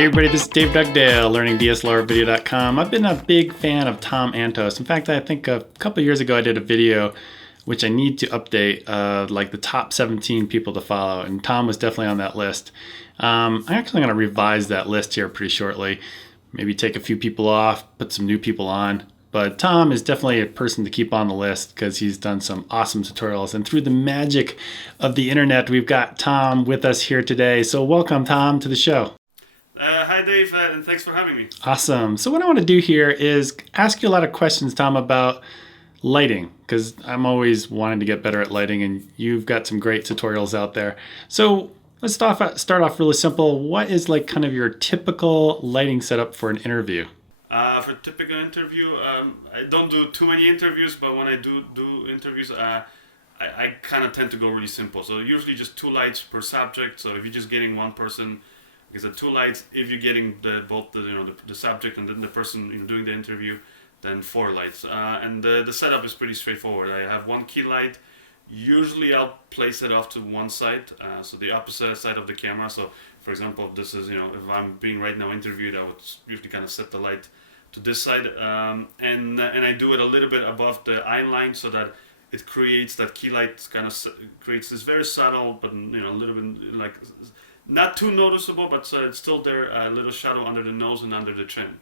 Hey everybody, this is Dave Dugdale, learningdslrvideo.com. I've been a big fan of Tom Antos. In fact, I think a couple years ago I did a video which I need to update, like the top 17 people to follow, and Tom was definitely on that list. I'm actually going to revise that list here pretty shortly. Maybe take a few people off, put some new people on. But Tom is definitely a person to keep on the list because he's done some awesome tutorials. And through the magic of the internet, we've got Tom with us here today. So welcome, Tom, to the show. Hi, Dave, and thanks for having me. Awesome. So what I want to do here is ask you a lot of questions, Tom, about lighting, because I'm always wanting to get better at lighting, and you've got some great tutorials out there. So let's start off really simple. What is like kind of your typical lighting setup for an interview? For a typical interview, I don't do too many interviews, but when I do interviews, I kind of tend to go really simple. So usually just 2 lights per subject. So if you're just getting one person, it's 2 lights. If you're getting both the subject and then the person doing the interview, then 4 lights. And the setup is pretty straightforward. I have one key light. Usually I'll place it off to one side, so the opposite side of the camera. So for example, if this is, if I'm being right now interviewed, I would usually kind of set the light to this side, and I do it a little bit above the eye line so that it creates that key light creates this very subtle, but a little bit like not too noticeable, but it's still there, a little shadow under the nose and under the chin.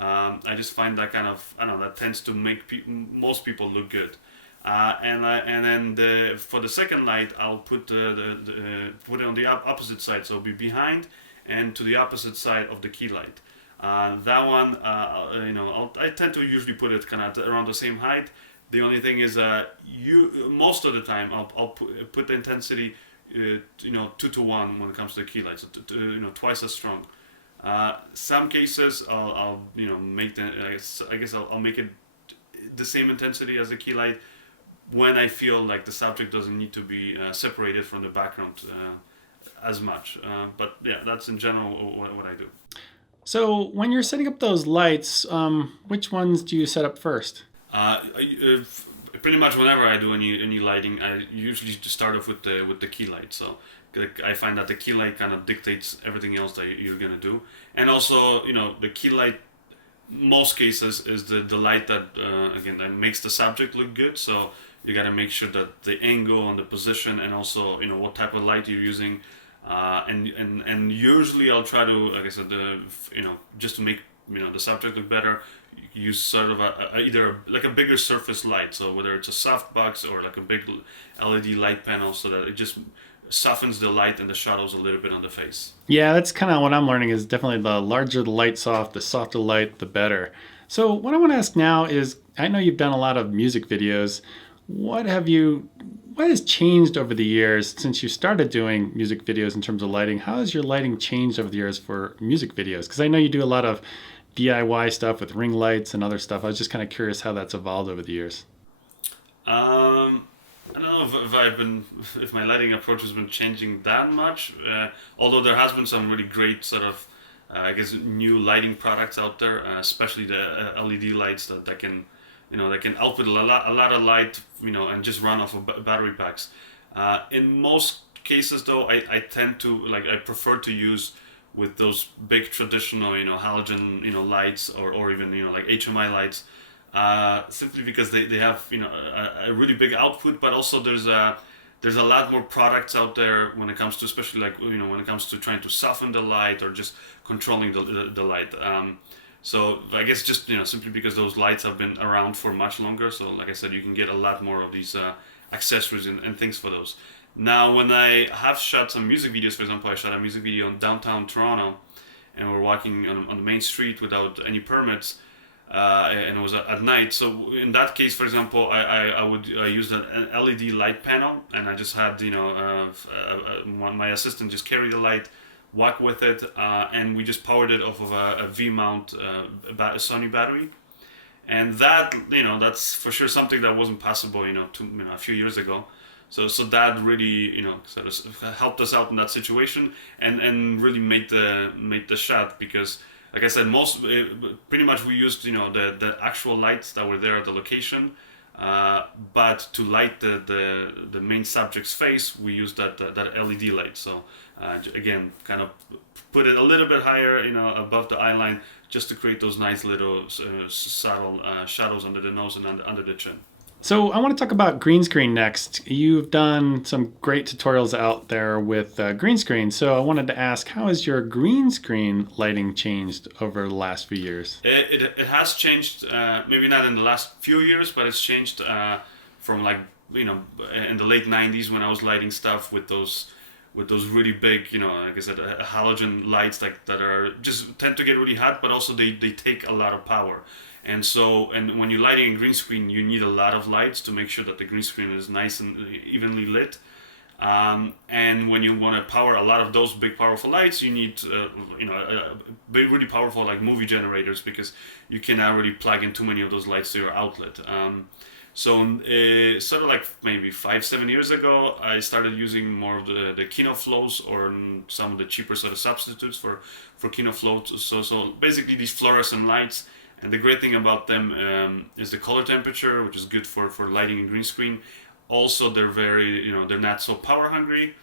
I just find that that tends to make most people look good. And then for the second light, I'll put put it on the opposite side, so it'll be behind and to the opposite side of the key light. That one, I tend to usually put it kind of around the same height. The only thing is, most of the time I'll put the intensity, 2-to-1 when it comes to the key light, so twice as strong. Some cases I'll make I'll make it the same intensity as the key light when I feel like the subject doesn't need to be separated from the background as much. But yeah, that's in general what I do. So when you're setting up those lights, which ones do you set up first? Pretty much whenever I do any lighting, I usually just start off with the key light. So I find that the key light kind of dictates everything else that you're gonna do, and also the key light, most cases, is the light that again that makes the subject look good. So you got to make sure that the angle and the position, and also what type of light you're using, and usually I'll try to, like I said, just to make the subject look better, use sort of either like a bigger surface light, so whether it's a softbox or like a big LED light panel, so that it just softens the light and the shadows a little bit on the face. Yeah, that's kind of what I'm learning, is definitely the larger the light soft, the softer the light, the better. So what I want to ask now is, I know you've done a lot of music videos. What has changed over the years since you started doing music videos in terms of lighting? How has your lighting changed over the years for music videos? Because I know you do a lot of DIY stuff with ring lights and other stuff. I was just kind of curious how that's evolved over the years. I don't know if my lighting approach has been changing that much. Although there has been some really great sort of, new lighting products out there, especially the LED lights that can, they can output a lot of light, and just run off of battery packs. In most cases, though, I tend to I prefer to use with those big traditional, halogen, lights, or even like HMI lights. Simply because they have a really big output, but also there's a lot more products out there when it comes to, especially when it comes to trying to soften the light or just controlling the light. So I guess just simply because those lights have been around for much longer, so like I said, you can get a lot more of these accessories and things for those. Now, when I have shot some music videos, for example, I shot a music video in downtown Toronto, and we're walking on the main street without any permits. And it was at night. So in that case, for example, I used an LED light panel, and I just had my assistant just carry the light, walk with it, and we just powered it off of a V-mount Sony battery, and that's for sure something that wasn't possible a few years ago. So that really sort of helped us out in that situation, and really made the shot, because like I said, pretty much we used the actual lights that were there at the location, But to light the main subject's face, we use that LED light. So again, kind of put it a little bit higher, above the eye line, just to create those nice little subtle shadows under the nose and under the chin. So I want to talk about green screen next. You've done some great tutorials out there with green screen. So I wanted to ask, how has your green screen lighting changed over the last few years? It has changed, maybe not in the last few years, but it's changed from like, in the late 90s when I was lighting stuff with those really big, like I said, halogen lights that are just tend to get really hot, but also they take a lot of power. And when you're lighting a green screen, you need a lot of lights to make sure that the green screen is nice and evenly lit. And when you want to power a lot of those big powerful lights, you need big, really powerful like movie generators, because you cannot really plug in too many of those lights to your outlet. So sort of like maybe 5-7 years ago, I started using more of the Kino flows, or some of the cheaper sort of substitutes for Kino flows. So basically these fluorescent lights. And the great thing about them is the color temperature, which is good for lighting a green screen. Also, they're very, they're not so power hungry,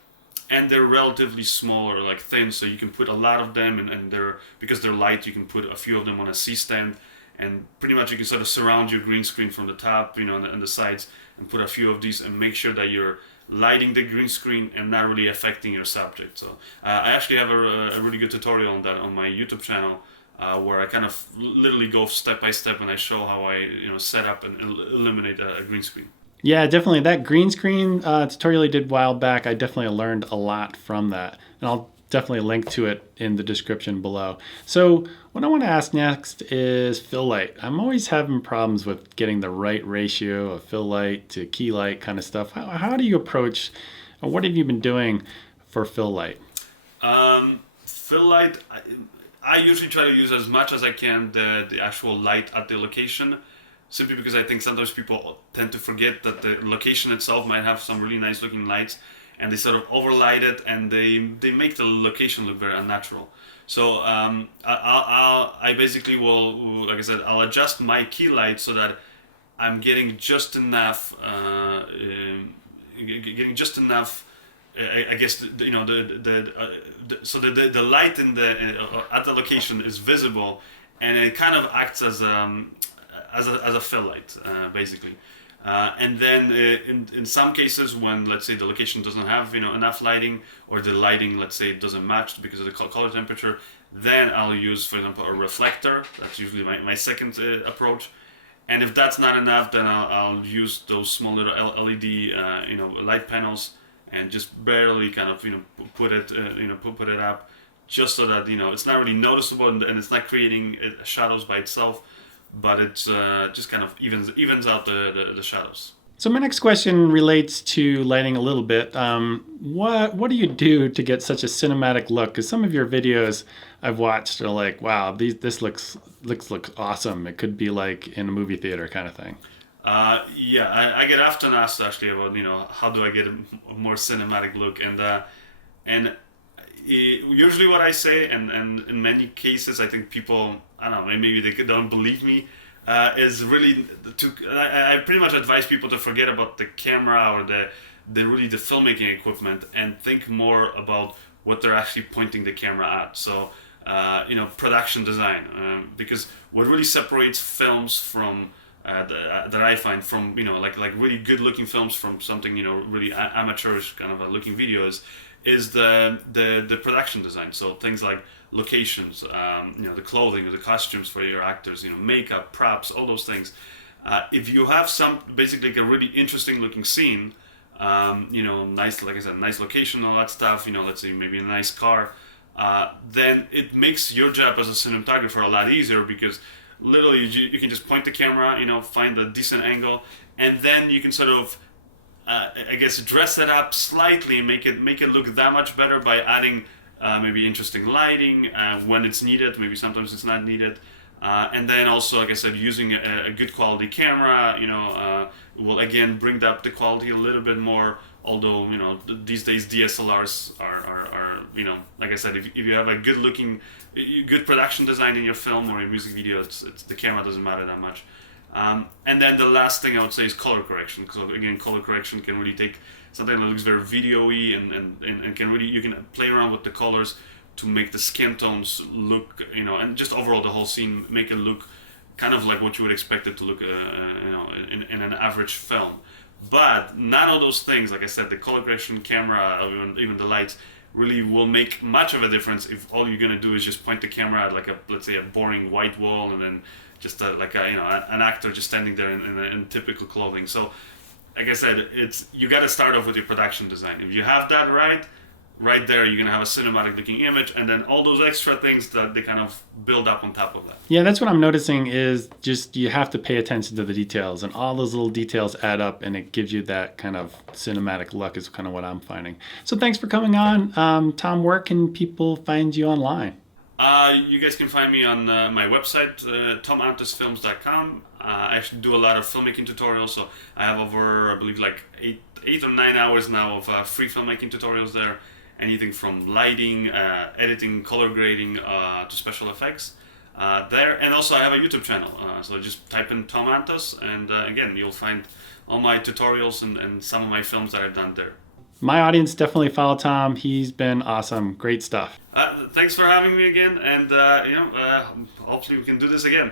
and they're relatively small, or like thin, so you can put a lot of them, and because they're light, you can put a few of them on a C-stand, and pretty much you can sort of surround your green screen from the top, and the sides, and put a few of these, and make sure that you're lighting the green screen and not really affecting your subject. So I actually have a really good tutorial on that on my YouTube channel. Where I kind of literally go step by step, and I show how I set up and eliminate a green screen. Yeah, definitely. That green screen tutorial you did a while back, I definitely learned a lot from that. And I'll definitely link to it in the description below. So what I want to ask next is fill light. I'm always having problems with getting the right ratio of fill light to key light kind of stuff. How do you approach, or what have you been doing for fill light? Fill light, I usually try to use as much as I can the actual light at the location, simply because I think sometimes people tend to forget that the location itself might have some really nice looking lights, and they sort of overlight it, and they make the location look very unnatural. So I basically will, like I said, I'll adjust my key light so that I'm getting just enough, I guess so the light in at the location is visible, and it kind of acts as a fill light, basically. And then in some cases, when let's say the location doesn't have enough lighting, or the lighting, let's say, doesn't match because of the color temperature, then I'll use, for example, a reflector. That's usually my second approach. And if that's not enough, then I'll use those small little LED light panels, and just barely kind of put it up, just so that it's not really noticeable, and it's not creating shadows by itself, but it's just kind of evens out the shadows. So my next question relates to lighting a little bit. What do you do to get such a cinematic look? Because some of your videos I've watched are like, wow, this looks awesome. It could be like in a movie theater kind of thing. Yeah, I get often asked actually about how do I get a more cinematic look, and usually what I say, and in many cases I think people, I don't know, maybe they don't believe me, is really I pretty much advise people to forget about the camera or the filmmaking equipment, and think more about what they're actually pointing the camera at. So production design, because what really separates films from that I find from like really good looking films from something really amateurish kind of a looking videos is the production design. So things like locations, the clothing, the costumes for your actors, makeup, props, all those things. If you have basically like a really interesting looking scene, nice, like I said, nice location, all that stuff, let's say maybe a nice car, then it makes your job as a cinematographer a lot easier, because literally you can just point the camera, find a decent angle, and then you can sort of I guess dress it up slightly and make it look that much better by adding maybe interesting lighting when it's needed. Maybe sometimes it's not needed, and then also, like I said, using a good quality camera, will again bring up the quality a little bit more. Although these days DSLRs are like I said, if you have a good production design in your film or your music video, it's the camera doesn't matter that much. And then the last thing I would say is color correction. So again, color correction can really take something that looks very video-y and can really, you can play around with the colors to make the skin tones look, and just overall the whole scene, make it look kind of like what you would expect it to look, in an average film. But none of those things, like I said, the color correction, camera, even the lights, really will make much of a difference if all you're gonna do is just point the camera at like let's say a boring white wall, and then just an actor just standing there in typical clothing. So, like I said, you got to start off with your production design. If you have that right there, you're gonna have a cinematic looking image, and then all those extra things that they kind of build up on top of that. Yeah, that's what I'm noticing is just you have to pay attention to the details, and all those little details add up, and it gives you that kind of cinematic look is kind of what I'm finding. So thanks for coming on. Tom, where can people find you online? You guys can find me on my website, tomantosfilms.com. I actually do a lot of filmmaking tutorials, so I have over, I believe, like 8 or 9 hours now of free filmmaking tutorials there. Anything from lighting, editing, color grading, to special effects there. And also I have a YouTube channel, so just type in Tom Antos, and again, you'll find all my tutorials and some of my films that I've done there. My audience definitely follow Tom. He's been awesome. Great stuff. Thanks for having me again, and hopefully we can do this again.